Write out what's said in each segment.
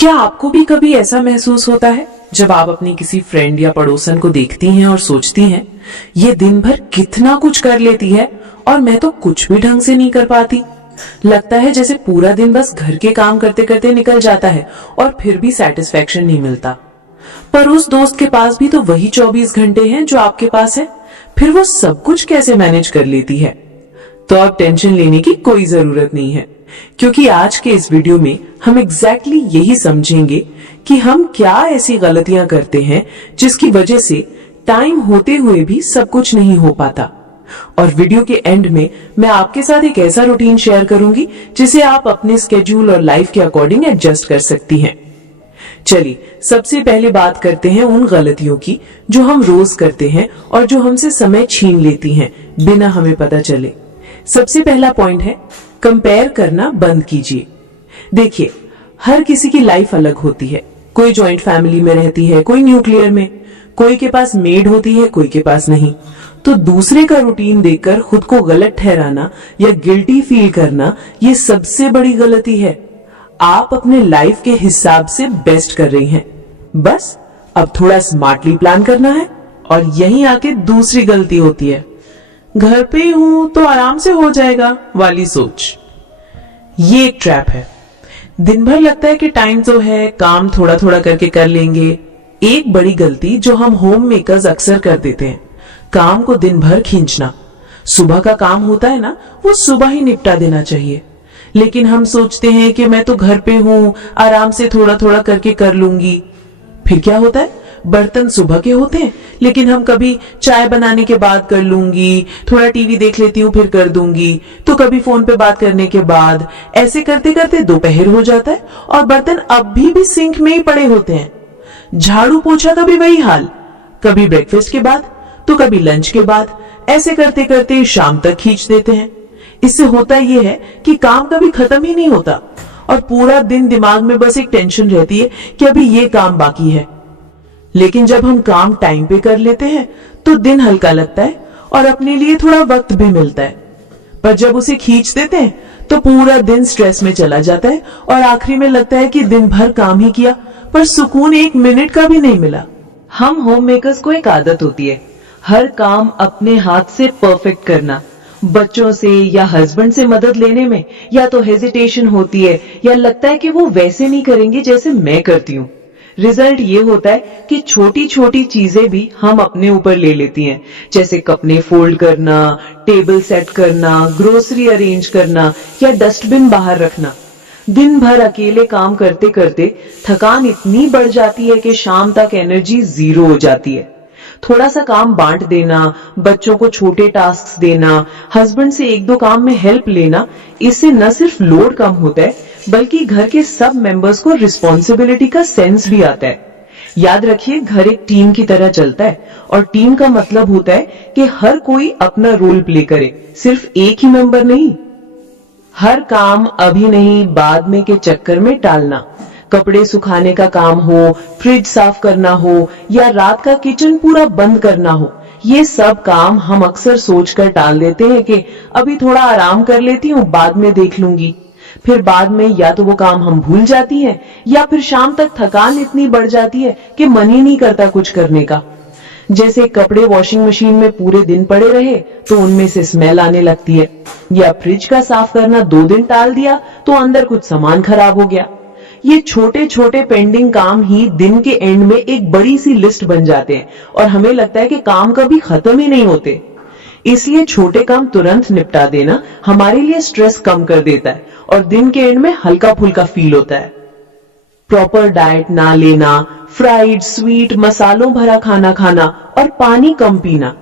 क्या आपको भी कभी ऐसा महसूस होता है जब आप अपनी किसी फ्रेंड या पड़ोसन को देखती हैं और सोचती हैं, ये दिन भर कितना कुछ कर लेती है और मैं तो कुछ भी ढंग से नहीं कर पाती। लगता है जैसे पूरा दिन बस घर के काम करते करते निकल जाता है और फिर भी सेटिस्फेक्शन नहीं मिलता। पर उस दोस्त के पास भी तो वही 24 घंटे हैं जो आपके पास है, फिर वो सब कुछ कैसे मैनेज कर लेती है। तो अब टेंशन लेने की कोई जरूरत नहीं है, क्योंकि आज के इस वीडियो में हम एग्जैक्टली यही समझेंगे कि हम क्या ऐसी गलतियां करते हैं जिसकी वजह से टाइम होते हुए भी सब कुछ नहीं हो पाता। और वीडियो के एंड में मैं आपके साथ एक ऐसा रूटीन शेयर करूंगी जिसे आप अपने स्केड्यूल और लाइफ के अकॉर्डिंग एडजस्ट कर सकती हैं। चलिए सबसे पहले बात करते हैं उन गलतियों की जो हम रोज करते हैं और जो हमसे समय छीन लेती हैं बिना हमें पता चले। सबसे पहला पॉइंट है, कंपेयर करना बंद कीजिए। देखिए, हर किसी की लाइफ अलग होती है। कोई जॉइंट फैमिली में रहती है, कोई न्यूक्लियर में, कोई के पास मेड होती है, कोई के पास नहीं। तो दूसरे का रूटीन देखकर खुद को गलत ठहराना या गिल्टी फील करना, ये सबसे बड़ी गलती है। आप अपने लाइफ के हिसाब से बेस्ट कर रही हैं, बस अब थोड़ा स्मार्टली प्लान करना है। और यहीं आके दूसरी गलती होती है, घर पे ही हूं तो आराम से हो जाएगा वाली सोच। ये एक ट्रैप है। दिन भर लगता है कि टाइम तो है, काम थोड़ा थोड़ा करके कर लेंगे। एक बड़ी गलती जो हम होम मेकर्स अक्सर कर देते हैं, काम को दिन भर खींचना। सुबह का काम होता है ना, वो सुबह ही निपटा देना चाहिए, लेकिन हम सोचते हैं कि मैं तो घर पे हूं, आराम से थोड़ा थोड़ा करके कर लूंगी। फिर क्या होता है, बर्तन सुबह के होते हैं, लेकिन हम कभी चाय बनाने के बाद कर लूंगी, थोड़ा टीवी देख लेती हूँ फिर कर दूंगी, तो कभी फोन पे बात करने के बाद। ऐसे करते करते दोपहर हो जाता है और बर्तन अब भी सिंक में ही पड़े होते हैं। झाड़ू पोछा का भी वही हाल, कभी ब्रेकफास्ट के बाद तो कभी लंच के बाद। ऐसे करते करते शाम तक खींच देते हैं। इससे होता यह है कि काम कभी खत्म ही नहीं होता और पूरा दिन दिमाग में बस एक टेंशन रहती है कि अभी ये काम बाकी है। लेकिन जब हम काम टाइम पे कर लेते हैं तो दिन हल्का लगता है और अपने लिए थोड़ा वक्त भी मिलता है। पर जब उसे खींच देते हैं तो पूरा दिन स्ट्रेस में चला जाता है और आखिरी में लगता है कि दिन भर काम ही किया पर सुकून एक मिनट का भी नहीं मिला। हम होम मेकर्स को एक आदत होती है, हर काम अपने हाथ से परफेक्ट करना। बच्चों से या हस्बैंड से मदद लेने में या तो हेजिटेशन होती है या लगता है कि वो वैसे नहीं करेंगे जैसे मैं करती हूँ। रिजल्ट ये होता है कि छोटी छोटी चीजें भी हम अपने ऊपर ले लेती हैं, जैसे कपड़े फोल्ड करना, टेबल सेट करना, ग्रोसरी अरेंज करना या डस्टबिन बाहर रखना। दिन भर अकेले काम करते करते थकान इतनी बढ़ जाती है कि शाम तक एनर्जी जीरो हो जाती है। थोड़ा सा काम बांट देना, बच्चों को छोटे टास्क देना, हस्बैंड से एक दो काम में हेल्प लेना, इससे न सिर्फ लोड कम होता है बल्कि घर के सब मेंबर्स को रिस्पॉन्सिबिलिटी का सेंस भी आता है। याद रखिए, घर एक टीम की तरह चलता है और टीम का मतलब होता है कि हर कोई अपना रोल प्ले करे, सिर्फ एक ही मेंबर नहीं। हर काम अभी नहीं बाद में के चक्कर में टालना, कपड़े सुखाने का काम हो, फ्रिज साफ करना हो या रात का किचन पूरा बंद करना हो, ये सब काम हम अक्सर सोचकर टाल देते हैं कि अभी थोड़ा आराम कर लेती हूँ, बाद में देख लूंगी। फिर बाद में या तो वो काम हम भूल जाती हैं या फिर शाम तक थकान इतनी बढ़ जाती है कि मन ही नहीं करता कुछ करने का। जैसे कपड़े वॉशिंग मशीन में पूरे दिन पड़े रहे तो उनमें से स्मेल आने लगती है, या फ्रिज का साफ करना 2 दिन टाल दिया तो अंदर कुछ सामान खराब हो गया। ये छोटे छोटे पेंडिंग काम ही दिन के एंड में एक बड़ी सी लिस्ट बन जाते हैं और हमें लगता है कि काम कभी खत्म ही नहीं होते। इसलिए छोटे काम तुरंत निपटा देना हमारे लिए स्ट्रेस कम कर देता है और दिन के एंड में हल्का फुल्का फील होता है। प्रॉपर डाइट ना लेना, फ्राइड, स्वीट, मसालों भरा खाना खाना और पानी कम पीना।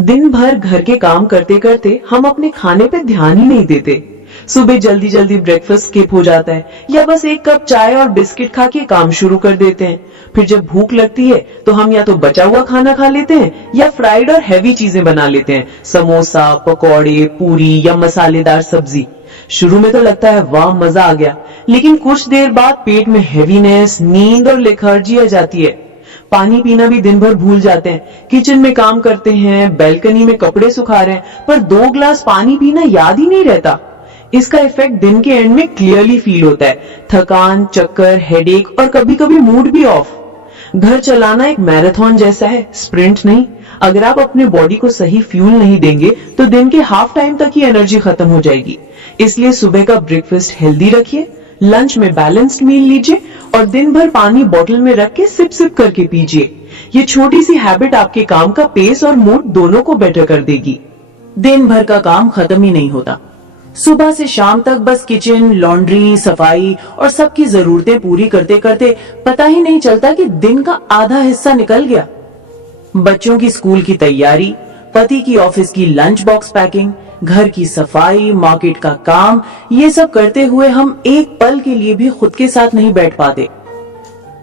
दिन भर घर के काम करते करते हम अपने खाने पे ध्यान ही नहीं देते। सुबह जल्दी जल्दी ब्रेकफास्ट स्किप हो जाता है या बस एक कप चाय और बिस्किट खा के काम शुरू कर देते हैं। फिर जब भूख लगती है तो हम या तो बचा हुआ खाना खा लेते हैं या फ्राइड और हैवी चीजें बना लेते हैं, समोसा, पकौड़े, पूरी या मसालेदार सब्जी। शुरू में तो लगता है वाह मजा आ गया, लेकिन कुछ देर बाद पेट में हैवीनेस, नींद और लेथार्जी आ जाती है। पानी पीना भी दिन भर भूल जाते हैं। किचन में काम करते हैं, बैल्कनी में कपड़े सुखा रहे हैं, पर 2 गिलास पानी पीना याद ही नहीं रहता। इसका इफेक्ट दिन के एंड में क्लियरली फील होता है। थकान, चक्कर, हेडेक और कभी कभी मूड भी ऑफ। घर चलाना एक मैराथन जैसा है, स्प्रिंट नहीं। अगर आप अपने बॉडी को सही फ्यूल नहीं देंगे तो दिन के हाफ टाइम तक ही एनर्जी खत्म हो जाएगी। इसलिए सुबह का ब्रेकफास्ट हेल्दी रखिए, लंच में बैलेंस्ड मील लीजिए और दिन भर पानी बोतल में रख के सिप सिप करके पीजिए। ये छोटी सी हैबिट आपके काम का पेस और मूड दोनों को बेटर कर देगी। दिन भर का काम खत्म ही नहीं होता। सुबह से शाम तक बस किचन, लॉन्ड्री, सफाई और सबकी जरूरतें पूरी करते करते पता ही नहीं चलता कि दिन का आधा हिस्सा निकल गया। बच्चों की स्कूल की तैयारी, पति की ऑफिस की लंच बॉक्स पैकिंग, घर की सफाई, मार्केट का काम, ये सब करते हुए हम एक पल के लिए भी खुद के साथ नहीं बैठ पाते।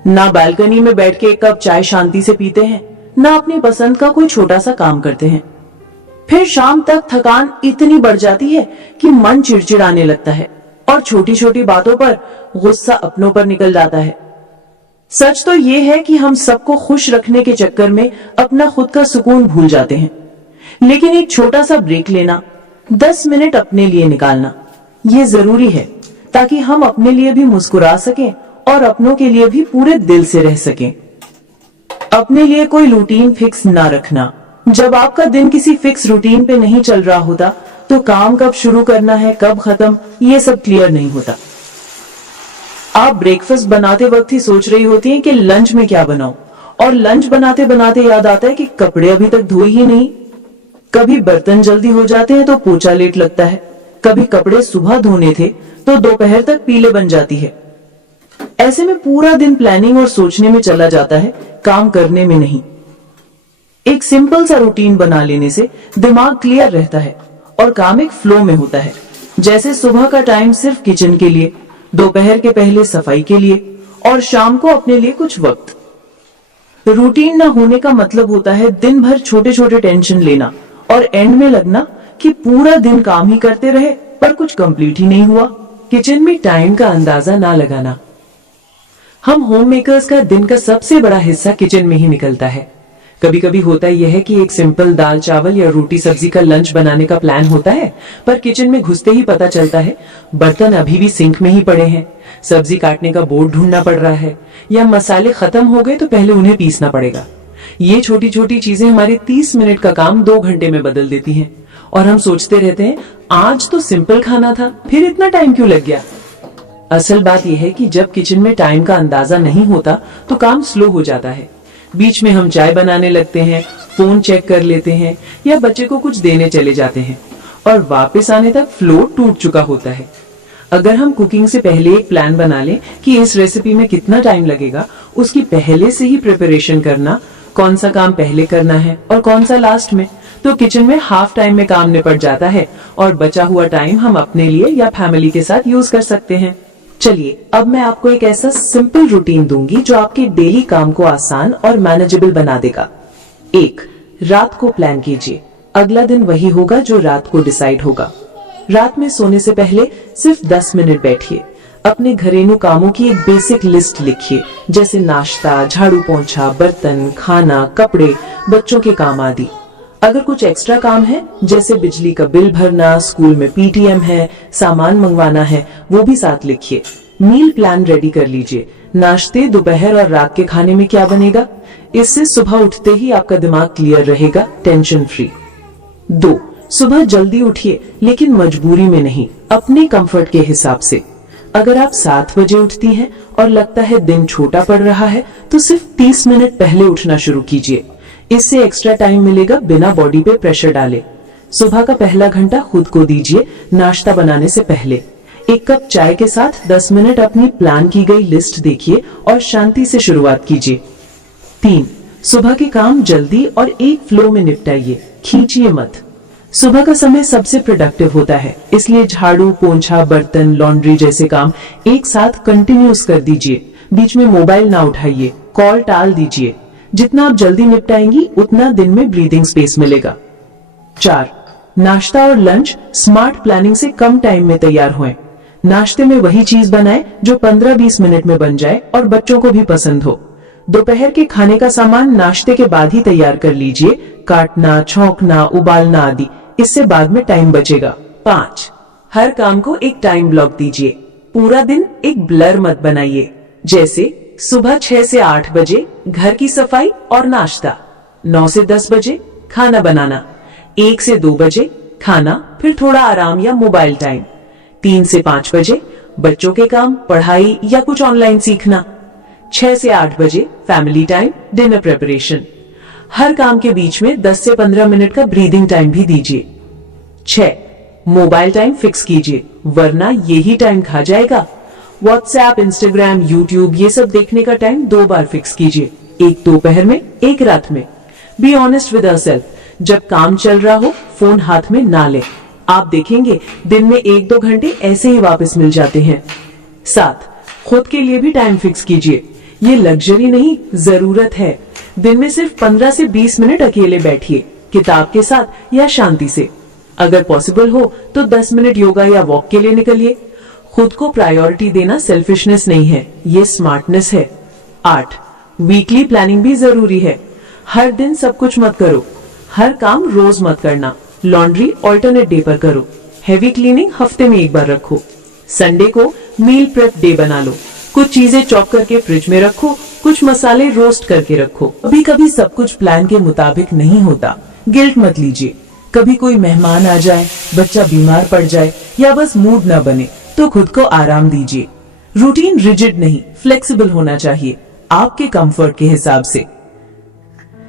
ना बालकनी में बैठ के एक कप चाय शांति से पीते हैं, ना अपनी पसंद का कोई छोटा सा काम करते हैं। फिर शाम तक थकान इतनी बढ़ जाती है कि मन चिड़चिड़ाने लगता है और छोटी छोटी बातों पर गुस्सा अपनों पर निकल जाता है। सच तो ये है कि हम सबको खुश रखने के चक्कर में अपना खुद का सुकून भूल जाते हैं। लेकिन एक छोटा सा ब्रेक लेना, 10 मिनट अपने लिए निकालना, ये जरूरी है ताकि हम अपने लिए भी मुस्कुरा सकें और अपनों के लिए भी पूरे दिल से रह सकें। अपने लिए कोई रूटीन फिक्स ना रखना। जब आपका दिन किसी फिक्स रूटीन पे नहीं चल रहा होता तो काम कब शुरू करना है, कब खत्म, ये सब क्लियर नहीं होता। आप ब्रेकफास्ट बनाते वक्त ही सोच रही होती हैं कि लंच में क्या बनाऊं, और लंच बनाते बनाते याद आता है कि कपड़े अभी तक धोए ही नहीं। कभी बर्तन जल्दी हो जाते हैं तो पोछा लेट लगता है। कभी कपड़े सुबह धोने थे तो दोपहर तक पीले बन जाती है। ऐसे में पूरा दिन प्लानिंग और सोचने में चला जाता है, काम करने में नहीं। एक सिंपल सा रूटीन बना लेने से दिमाग क्लियर रहता है और काम एक फ्लो में होता है। जैसे सुबह का टाइम सिर्फ किचन के लिए, दोपहर के पहले सफाई के लिए और शाम को अपने लिए कुछ वक्त। रूटीन ना होने का मतलब होता है दिन भर छोटे छोटे टेंशन लेना और एंड में लगना कि पूरा दिन काम ही करते रहे पर कुछ कंप्लीट ही नहीं हुआ। किचन में टाइम का अंदाजा ना लगाना। हम होम मेकर्स का दिन का सबसे बड़ा हिस्सा किचन में ही निकलता है। कभी कभी होता यह है कि एक सिंपल दाल चावल या रोटी सब्जी का लंच बनाने का प्लान होता है, पर किचन में घुसते ही पता चलता है बर्तन अभी भी सिंक में ही पड़े हैं, सब्जी काटने का बोर्ड ढूंढना पड़ रहा है, या मसाले खत्म हो गए तो पहले उन्हें पीसना पड़ेगा। ये छोटी छोटी चीजें हमारे 30 मिनट का काम 2 घंटे में बदल देती हैं और हम सोचते रहते हैं आज तो सिंपल खाना था, फिर इतना टाइम क्यों लग गया। असल बात यह है कि जब किचन में टाइम का अंदाजा नहीं होता तो काम स्लो हो जाता है। बीच में हम चाय बनाने लगते हैं, फोन चेक कर लेते हैं या बच्चे को कुछ देने चले जाते हैं और वापस आने तक फ्लो टूट चुका होता है। अगर हम कुकिंग से पहले एक प्लान बना लें कि इस रेसिपी में कितना टाइम लगेगा, उसकी पहले से ही प्रिपरेशन करना, कौन सा काम पहले करना है और कौन सा लास्ट में, तो किचन में हाफ टाइम में काम निपट जाता है और बचा हुआ टाइम हम अपने लिए या फैमिली के साथ यूज कर सकते हैं। चलिए अब मैं आपको एक ऐसा सिंपल रूटीन दूंगी जो आपके डेली काम को आसान और मैनेजेबल बना देगा। 1. रात को प्लान कीजिए। अगला दिन वही होगा जो रात को डिसाइड होगा। रात में सोने से पहले सिर्फ 10 मिनट बैठिए। अपने घरेलू कामों की एक बेसिक लिस्ट लिखिए, जैसे नाश्ता, झाड़ू पोंछा, बर्तन, खाना, कपड़े, बच्चों के काम आदि। अगर कुछ एक्स्ट्रा काम है जैसे बिजली का बिल भरना, स्कूल में पीटीएम है, सामान मंगवाना है, वो भी साथ लिखिए। मील प्लान रेडी कर लीजिए। नाश्ते, दोपहर और रात के खाने में क्या बनेगा। इससे सुबह उठते ही आपका दिमाग क्लियर रहेगा, टेंशन फ्री। 2. सुबह जल्दी उठिए, लेकिन मजबूरी में नहीं, अपने कंफर्ट के हिसाब से। अगर आप 7 बजे उठती हैं और लगता है दिन छोटा पड़ रहा है तो सिर्फ 30 मिनट पहले उठना शुरू कीजिए। इससे एक्स्ट्रा टाइम मिलेगा बिना बॉडी पे प्रेशर डाले। सुबह का पहला घंटा खुद को दीजिए नाश्ता बनाने से पहले। एक कप चाय के साथ 10 मिनट अपनी प्लान की गई लिस्ट देखिए और शांति से शुरुआत कीजिए। 3. सुबह के काम जल्दी और एक फ्लो में निपटाइए, खींचिए मत। सुबह का समय सबसे प्रोडक्टिव होता है, इसलिए झाड़ू, पोंछा, बर्तन, लॉन्ड्री जैसे काम एक साथ कंटिन्यूस कर दीजिए। बीच में मोबाइल ना उठाइए, कॉल टाल दीजिए। जितना आप जल्दी निपटाएंगी उतना दिन में ब्रीदिंग स्पेस मिलेगा। 4. नाश्ता और लंच स्मार्ट प्लानिंग से कम टाइम में तैयार होएं। नाश्ते में वही चीज बनाएं जो 15-20 मिनट में बन जाए और बच्चों को भी पसंद हो। दोपहर के खाने का सामान नाश्ते के बाद ही तैयार कर लीजिए, काटना, छौंकना, उबालना आदि, इससे बाद में टाइम बचेगा। 5. हर काम को एक टाइम ब्लॉक दीजिए। पूरा दिन एक ब्लर मत बनाइए। जैसे सुबह 6 से 8 बजे घर की सफाई और नाश्ता, 9 से 10 बजे खाना बनाना, 1 से 2 बजे खाना, फिर थोड़ा आराम या मोबाइल टाइम, 3 से 5 बजे बच्चों के काम, पढ़ाई या कुछ ऑनलाइन सीखना, 6 से 8 बजे फैमिली टाइम, डिनर प्रिपरेशन। हर काम के बीच में 10 से 15 मिनट का ब्रीदिंग टाइम भी दीजिए। 6. मोबाइल टाइम फिक्स कीजिए, वरना यही टाइम खा जाएगा। व्हाट्सएप, इंस्टाग्राम, यूट्यूब ये सब देखने का टाइम 2 बार फिक्स कीजिए, एक दोपहर में, एक रात में। बी ऑनेस्ट विद अवरसेल्फ, जब काम चल रहा हो फोन हाथ में ना ले। आप देखेंगे दिन में 1-2 घंटे ऐसे ही वापस मिल जाते हैं। 7. खुद के लिए भी टाइम फिक्स कीजिए। ये लग्जरी नहीं, जरूरत है। दिन में सिर्फ 15 से 20 मिनट अकेले बैठिए, किताब के साथ या शांति से। अगर पॉसिबल हो तो 10 मिनट योगा या वॉक के लिए निकलिए। खुद को प्रायोरिटी देना सेल्फिशनेस नहीं है, ये स्मार्टनेस है। 8. वीकली प्लानिंग भी जरूरी है। हर दिन सब कुछ मत करो, हर काम रोज मत करना। लॉन्ड्री ऑल्टरनेट डे पर करो, हैवी क्लीनिंग हफ्ते में एक बार रखो। संडे को मील प्रेप डे बना लो, कुछ चीजें चॉप करके फ्रिज में रखो, कुछ मसाले रोस्ट करके रखो। कभी कभी सब कुछ प्लान के मुताबिक नहीं होता, गिल्ट मत लीजिए। कभी कोई मेहमान आ जाए, बच्चा बीमार पड़ जाए या बस मूड न बने तो खुद को आराम दीजिए। रूटीन रिजिड नहीं, फ्लेक्सिबल होना चाहिए, आपके कंफर्ट के हिसाब से।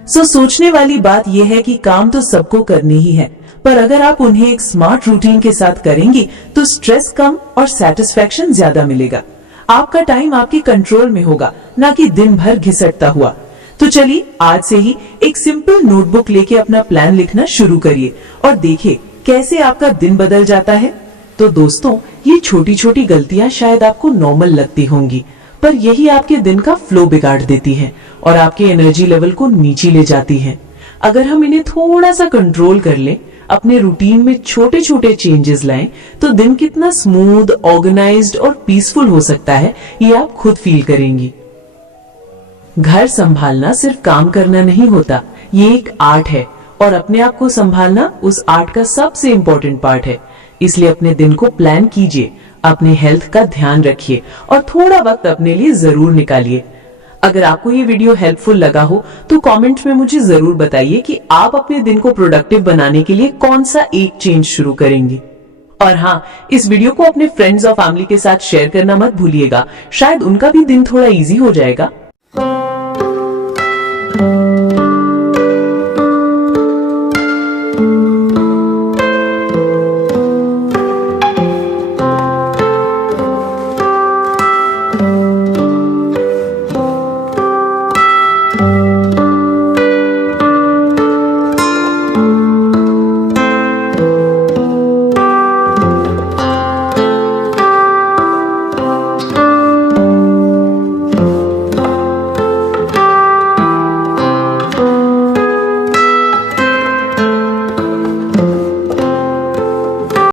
सोचने वाली बात यह है कि काम तो सबको करने ही है, पर अगर आप उन्हें एक स्मार्ट रूटीन के साथ करेंगे तो स्ट्रेस कम और सेटिस्फेक्शन ज्यादा मिलेगा। आपका टाइम आपके कंट्रोल में होगा, ना कि दिन भर घिसटता हुआ। तो चलिए आज से ही एक सिंपल नोटबुक लेके अपना प्लान लिखना शुरू करिए और देखिए कैसे आपका दिन बदल जाता है। तो दोस्तों, ये छोटी छोटी गलतियां शायद आपको नॉर्मल लगती होंगी, पर यही आपके दिन का फ्लो बिगाड़ देती हैं और आपके एनर्जी लेवल को नीचे ले जाती हैं। अगर हम इन्हें थोड़ा सा कंट्रोल कर लें, अपने रूटीन में छोटे छोटे चेंजेस लाएं, तो दिन कितना स्मूथ, ऑर्गेनाइज्ड और पीसफुल हो सकता है, ये आप खुद फील करेंगी। घर संभालना सिर्फ काम करना नहीं होता, ये एक आर्ट है और अपने आप को संभालना उस आर्ट का सबसे इम्पोर्टेंट पार्ट है। इसलिए अपने दिन को प्लान कीजिए, अपने हेल्थ का ध्यान रखिए और थोड़ा वक्त अपने लिए जरूर निकालिए। अगर आपको ये वीडियो हेल्पफुल लगा हो तो कमेंट में मुझे जरूर बताइए कि आप अपने दिन को प्रोडक्टिव बनाने के लिए कौन सा एक चेंज शुरू करेंगे। और हाँ, इस वीडियो को अपने फ्रेंड्स और फैमिली के साथ शेयर करना मत भूलिएगा, शायद उनका भी दिन थोड़ा इजी हो जाएगा।